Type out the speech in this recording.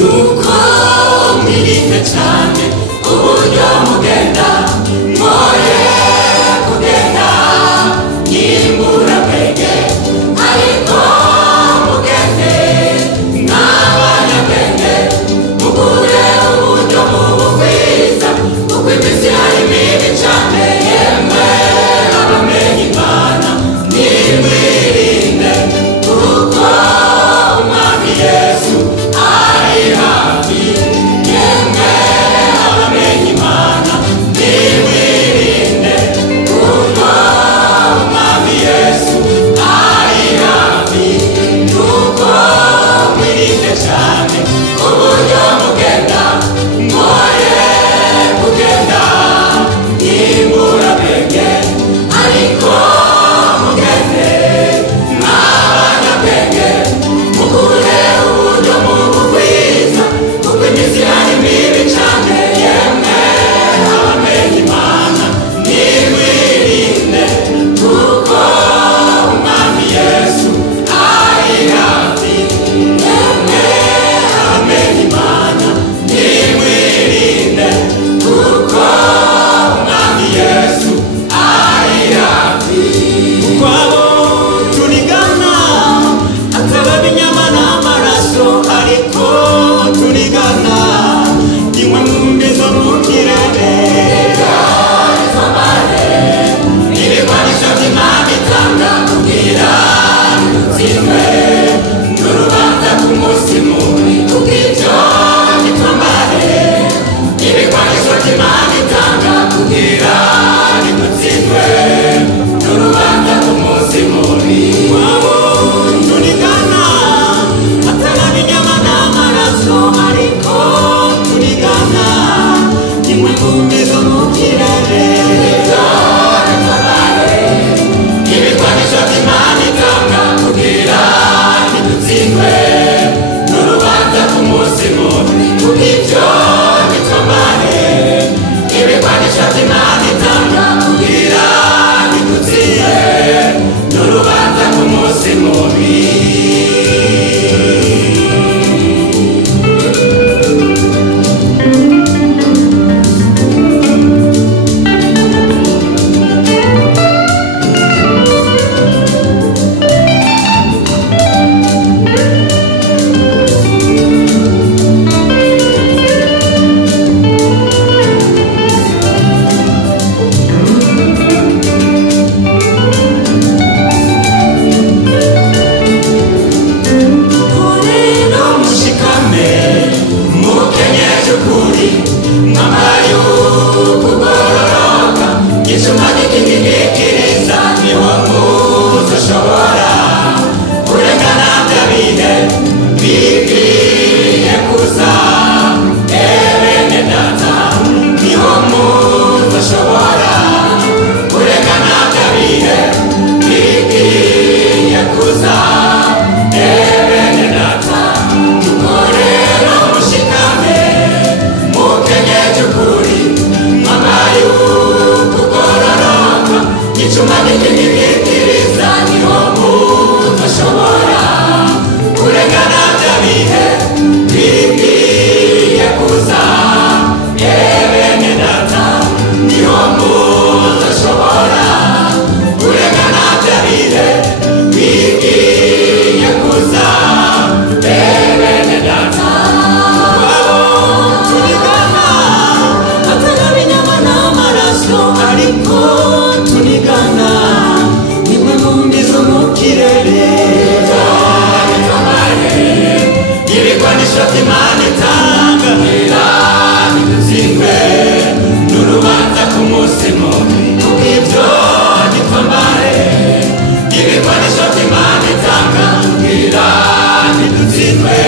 nuko mwirinde cyane uburyo mugenda mwoye kugenda nyimburabwenge ariko mugende nk'abanyabwenge mugure uburyo mubugwiza kuko iminsi ari mibi cyane yemwe abamenye Imana nimwirinde kuko umwami Yesu ari hafi yemwe abamenye Imana nimwirinde kuko umwami Yesu ari hafi nuko mwirinde cyane uburyo mugenda mwoye kugenda nyimburabwenge ariko mugende nk'abanyabwenge mugure uburyo mubugwiza kuko iminsi ari mibi cyane yemwe abamenye Imana nimwirinde kuko umwami Yesu ari hafi yemwe abamenye Imana nimwirinde kuko umwami Yesu ari hafi kwabo tunigana ataba inyama n'amaraso ariko tunigana nimwe mumbizo mu kirere ibigwanisho by'Imana itanga kugira dutsindwe n'urubanza ku munsi mubi kubw'ibyo nitwambare ibigwanisho by'Imana itanga kugira dutsindwe n'urubanza ku munsi mubi wabo tunigana ataba inyama n'amaraso ariko tunigana nimwe mumbizo mu kirere ibigwanisho by'Imana itanga kugira dutsindwe n'urubanza ku munsi mubi kubw'ibyo nitwambare ibigwanisho by'Imana itanga kugira dutsindwe n'urubanza ku munsi mubi Korero mushikame mukenyeje ukuri mwambaye ukugororoka gicuma gikingikiriza niho muzoshobora kurengana bya bihe bikwiye kuza bene data niho muzoshobora kurengana bya bihe bikwiye kuza bene data dukorera mushikame mukenyeje ukuri mwambaye ukugororoka gicuma gikingikiriza niho muzoshobora kurengana bya bihe bikwiye kuza bene data niho muzoshobora kurengana bya bihe bikwiye kuza bene data wabo tunigana ataba inyama n'amaraso ariko tunigana nimwe mumbizo mu kirere ibigwanisho by'Imana itanga kugira dutsindwe n'urubanza ku munsi mubi kubw'ibyo nitwambare ibigwanisho by'Imana itanga kugira dutsindwe